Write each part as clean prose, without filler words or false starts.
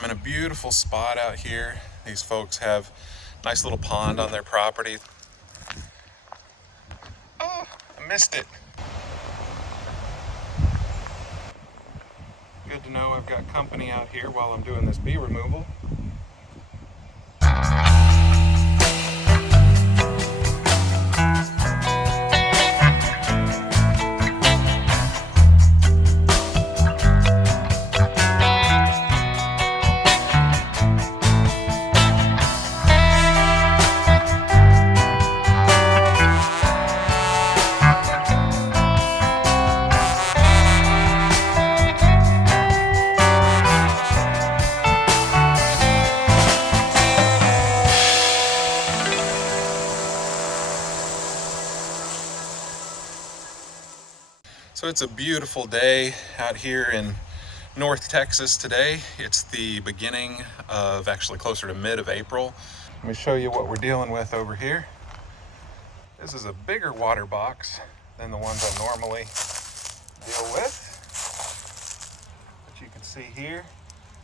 I'm in a beautiful spot out here. These folks have a nice little pond on their property. Oh, I missed it. Good to know I've got company out here while I'm doing this bee removal. So it's a beautiful day out here in North Texas today. It's the beginning of, actually closer to mid of April. Let me show you what we're dealing with over here. This is a bigger water box than the ones I normally deal with. But you can see here,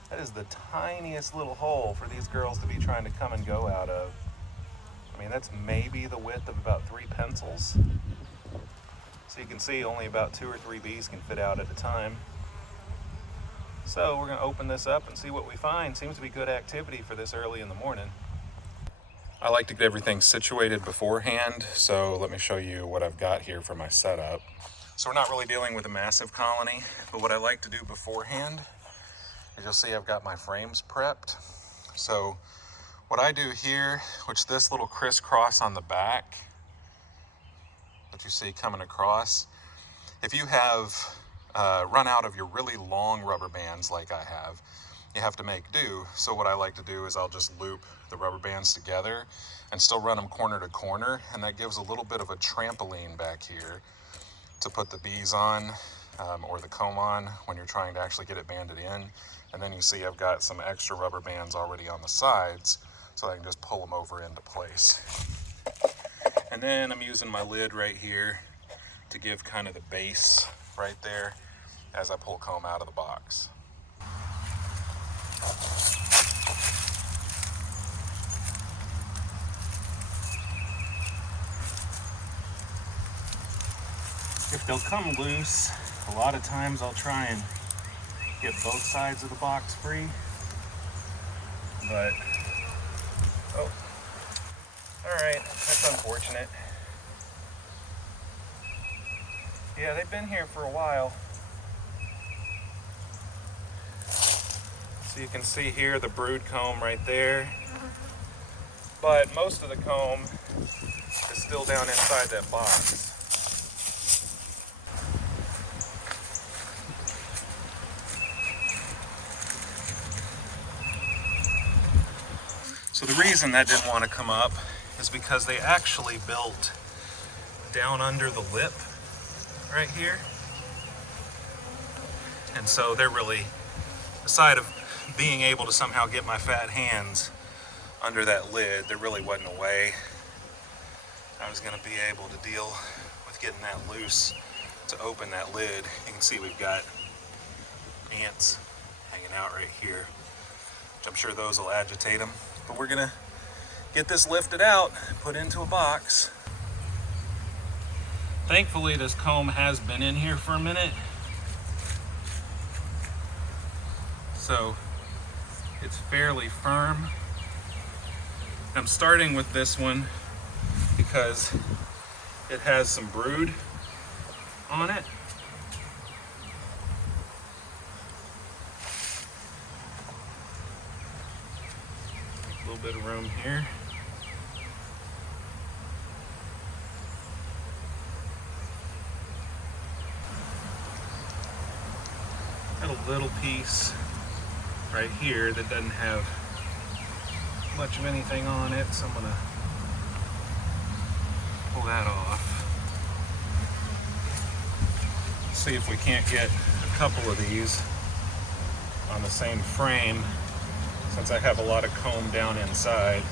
that is the tiniest little hole for these girls to be trying to come and go out of. I mean, that's maybe the width of about 3 pencils. So you can see only about 2 or 3 bees can fit out at a time. So we're going to open this up and see what we find. Seems to be good activity for this early in the morning. I like to get everything situated beforehand, so let me show you what I've got here for my setup. So we're not really dealing with a massive colony, but what I like to do beforehand is you'll see I've got my frames prepped. So what I do here, which this little crisscross on the back that you see coming across, if you have run out of your really long rubber bands like I have, you have to make do. So what I like to do is I'll just loop the rubber bands together and still run them corner to corner, and that gives a little bit of a trampoline back here to put the bees on or the comb on when you're trying to actually get it banded in. And then you see I've got some extra rubber bands already on the sides, so I can just pull them over into place. And then I'm using my lid right here to give kind of the base right there as I pull comb out of the box. If they'll come loose, a lot of times I'll try and get both sides of the box free. But, oh, all right, that's unfortunate. Yeah, they've been here for a while. So you can see here the brood comb right there. But most of the comb is still down inside that box. So the reason that didn't want to come up is because they actually built down under the lip right here. And so they're really, aside of being able to somehow get my fat hands under that lid, there really wasn't a way I was going to be able to deal with getting that loose to open that lid. You can see we've got ants hanging out right here, which I'm sure those will agitate them. But we're gonna get this lifted out, put into a box. Thankfully, this comb has been in here for a minute, so it's fairly firm. I'm starting with this one because it has some brood on it. A little bit of room here. Got a little piece right here that doesn't have much of anything on it, so I'm gonna pull that off. See if we can't get a couple of these on the same frame, since I have a lot of comb down inside.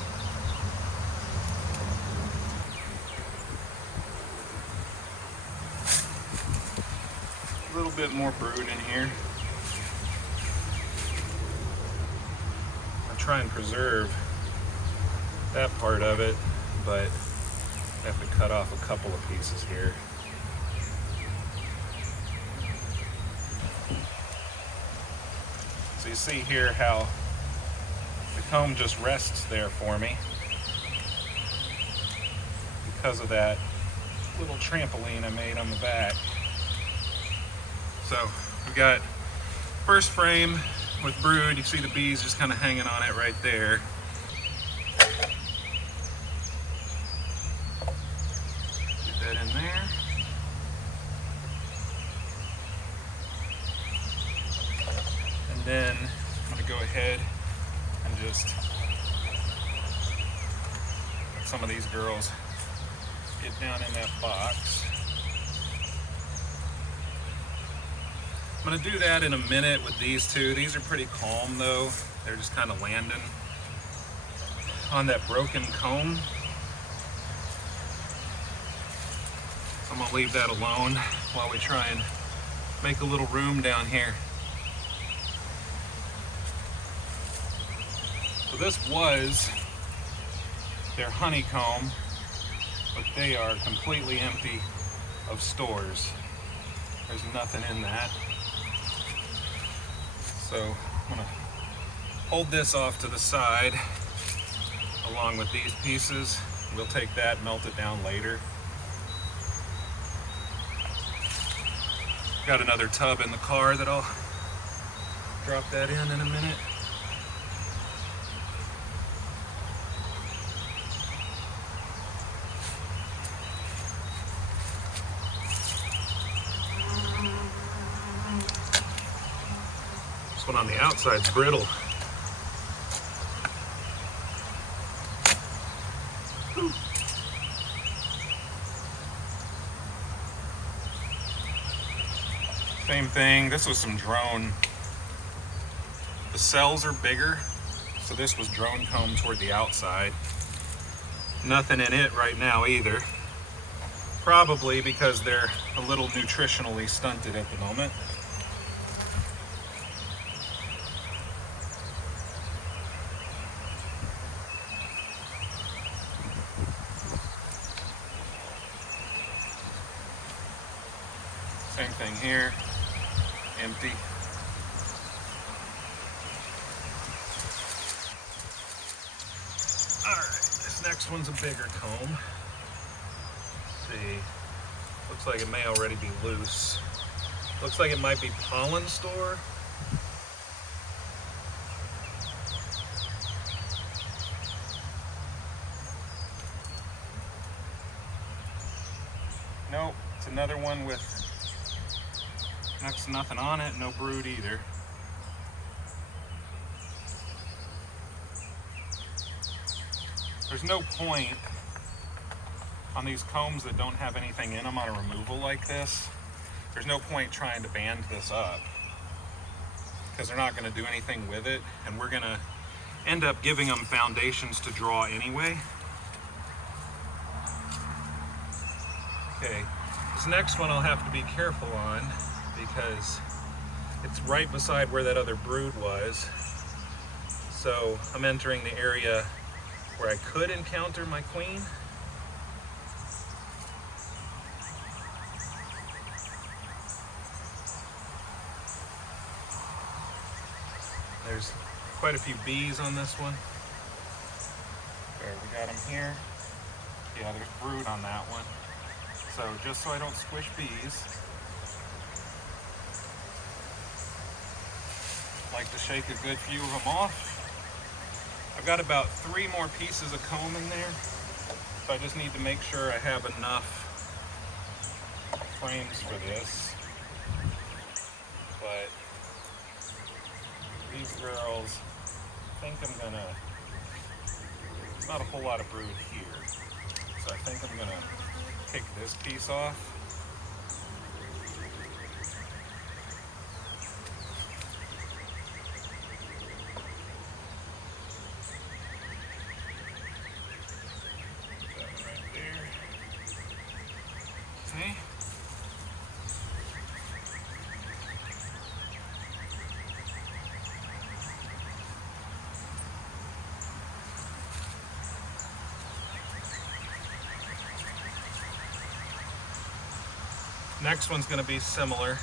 A little bit more brood in here. try and preserve that part of it, but I have to cut off a couple of pieces here. So you see here how the comb just rests there for me because of that little trampoline I made on the back. So we got first frame with brood. You see the bees just kind of hanging on it right there. Get that in there. And then I'm going to go ahead and just let some of these girls get down in that box. I'm going to do that in a minute with these two. These are pretty calm though. They're just kind of landing on that broken comb. So I'm going to leave that alone while we try and make a little room down here. So this was their honeycomb, but they are completely empty of stores. There's nothing in that. So I'm gonna hold this off to the side along with these pieces. We'll take that, melt it down later. Got another tub in the car that I'll drop that in a minute. This one on the outside's brittle. Same thing, this was some drone. The cells are bigger, so this was drone comb toward the outside. Nothing in it right now either. Probably because they're a little nutritionally stunted at the moment. Same thing here, empty. All right, this next one's a bigger comb. Let's see, looks like it may already be loose. Looks like it might be pollen store. Nope, it's another one with next to nothing on it, no brood either. There's no point on these combs that don't have anything in them on a removal like this. There's no point trying to band this up because they're not going to do anything with it, and we're going to end up giving them foundations to draw anyway. Okay, this next one I'll have to be careful on because it's right beside where that other brood was. So I'm entering the area where I could encounter my queen. There's quite a few bees on this one. There, we got them here. Yeah, there's brood on that one. So just so I don't squish bees, I like to shake a good few of them off. I've got about 3 more pieces of comb in there, so I just need to make sure I have enough frames for this. But these girls, I think I'm gonna, there's not a whole lot of brood here, so I think I'm gonna take this piece off. Put that right there. Okay. Next one's going to be similar.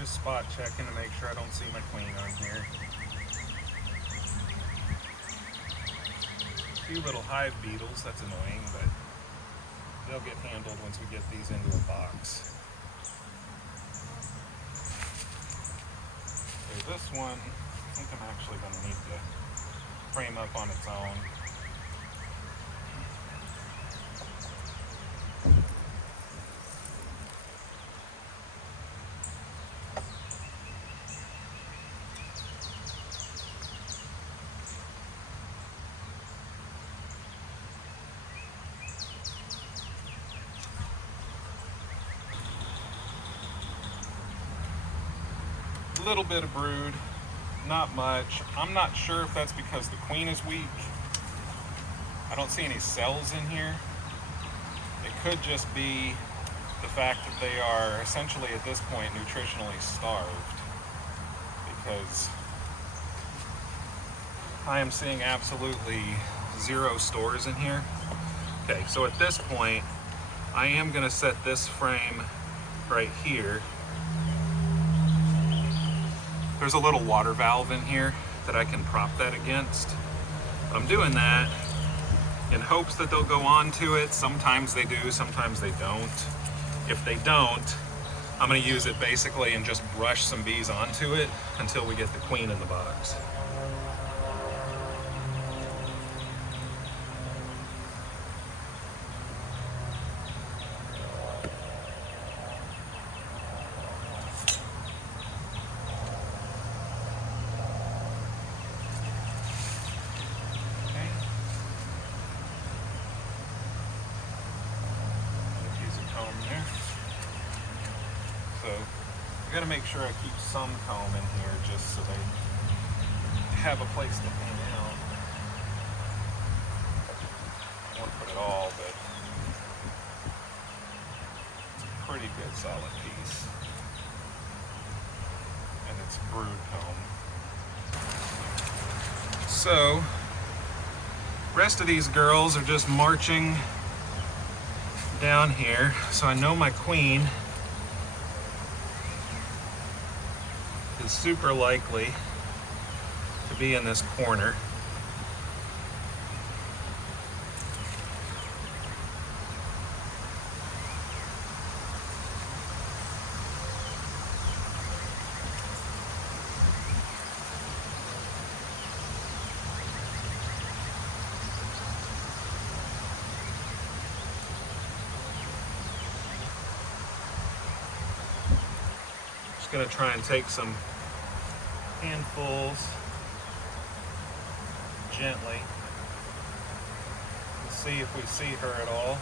Just spot checking to make sure I don't see my queen on here. A few little hive beetles, that's annoying, but they'll get handled once we get these into a box. Okay, this one, I think I'm actually going to need to frame up on its own. A little bit of brood, not much. I'm not sure if that's because the queen is weak. I don't see any cells in here. It could just be the fact that they are essentially at this point nutritionally starved, because I am seeing absolutely zero stores in here. Okay, so at this point I am going to set this frame right here. There's a little water valve in here that I can prop that against. I'm doing that in hopes that they'll go onto it. Sometimes they do, sometimes they don't. If they don't, I'm going to use it basically and just brush some bees onto it until we get the queen in the box. So I gotta make sure I keep some comb in here just so they have a place to hang out. I won't put it all, but it's a pretty good solid piece. And it's brood comb. So, rest of these girls are just marching down here. So I know my queen is super likely to be in this corner. Just gonna try and take some handfuls gently and see if we see her at all.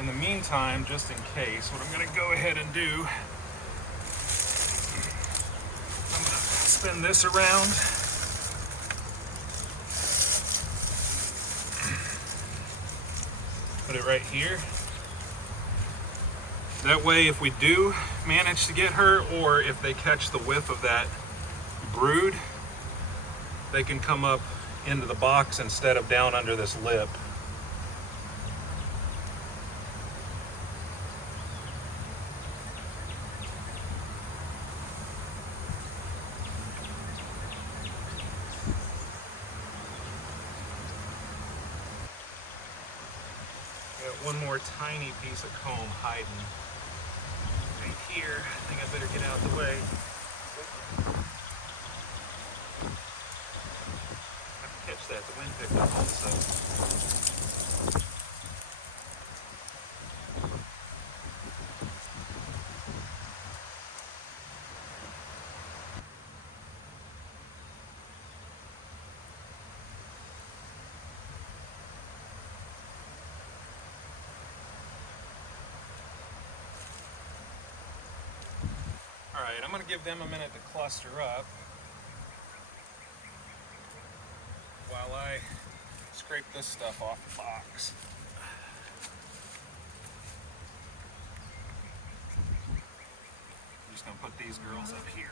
In the meantime, just in case, what I'm going to go ahead and do, I'm going to spin this around. Put it right here. That way, if we do manage to get her, or if they catch the whiff of that brood, they can come up into the box instead of down under this lip. Got one more tiny piece of comb hiding right here. I think I better get out of the way. I have to catch that. The wind picked up also. Alright, I'm going to give them a minute to cluster up while I scrape this stuff off the box. I'm just going to put these girls up here.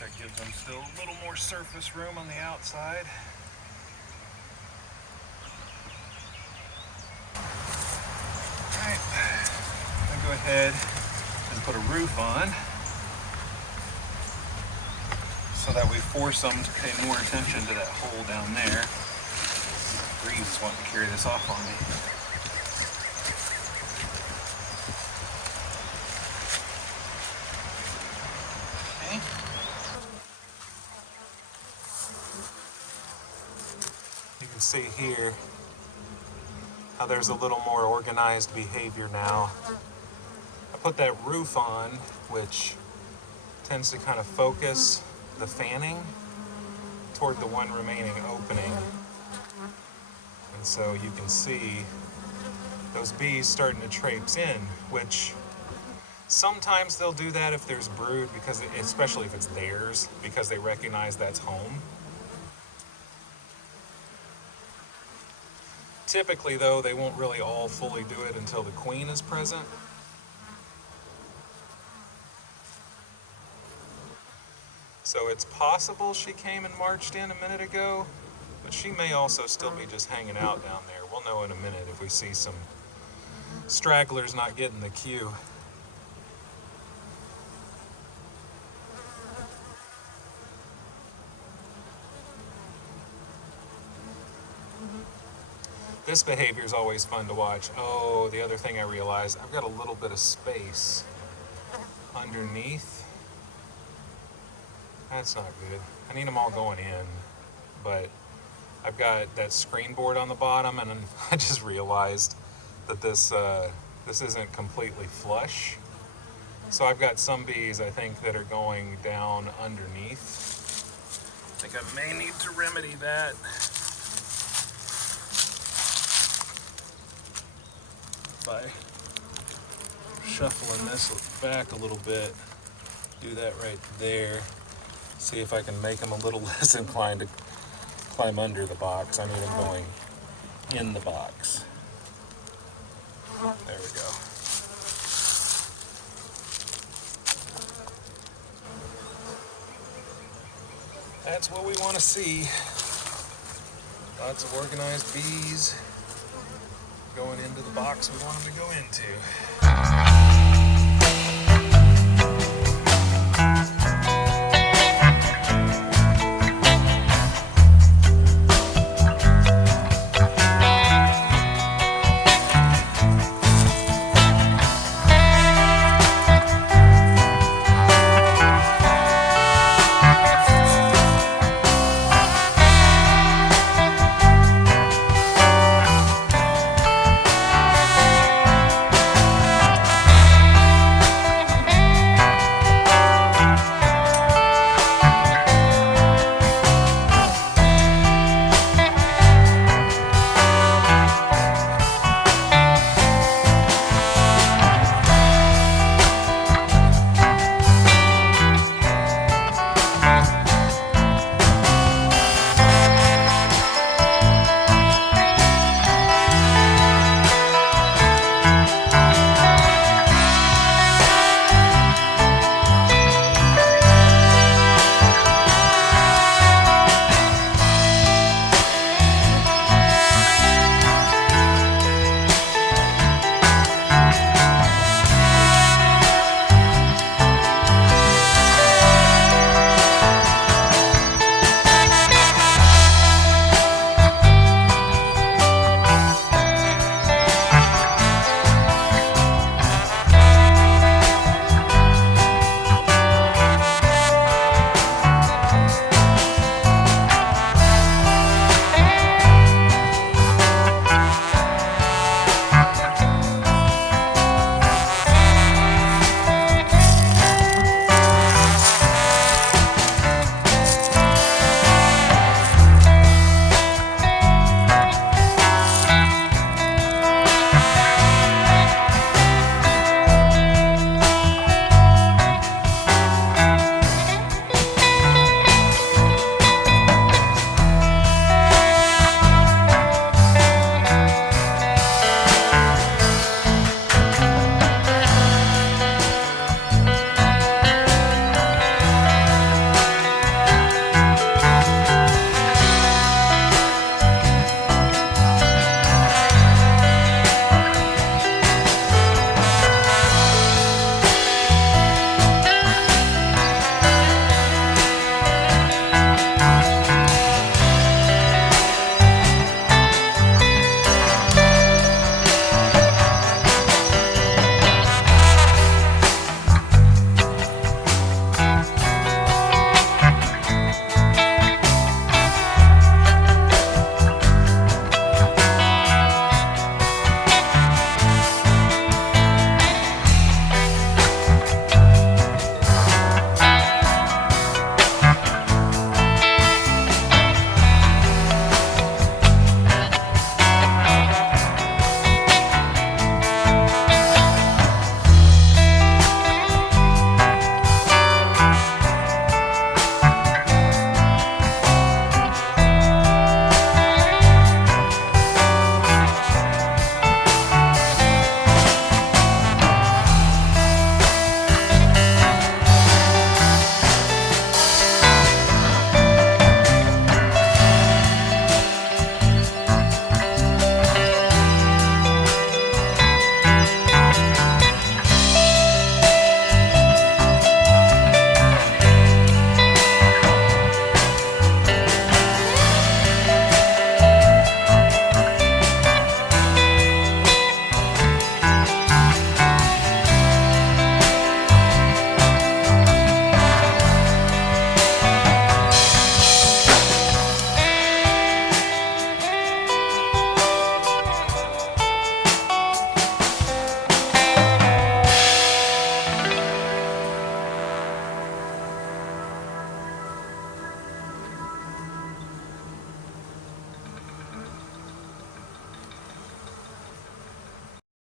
That gives them still a little more surface room on the outside. Alright, I'm going to go ahead and put a roof on so that we force them to pay more attention to that hole down there. The breeze is wanting to carry this off on me. You can see here how there's a little more organized behavior now. I put that roof on, which tends to kind of focus the fanning toward the one remaining opening. And so you can see those bees starting to traipse in, which sometimes they'll do that if there's brood, because especially if it's theirs, because they recognize that's home. Typically, though, they won't really all fully do it until the queen is present. So it's possible she came and marched in a minute ago, but she may also still be just hanging out down there. We'll know in a minute if we see some stragglers not getting the cue. This behavior is always fun to watch. Oh, the other thing I realized, I've got a little bit of space underneath. That's not good. I need them all going in, but I've got that screen board on the bottom, and I just realized that this isn't completely flush. So I've got some bees, I think, that are going down underneath. I think I may need to remedy that. By shuffling this back a little bit, do that right there. See if I can make them a little less inclined to climb under the box. I need them going in the box. There we go. That's what we want to see. Lots of organized bees going into the box we want them to go into.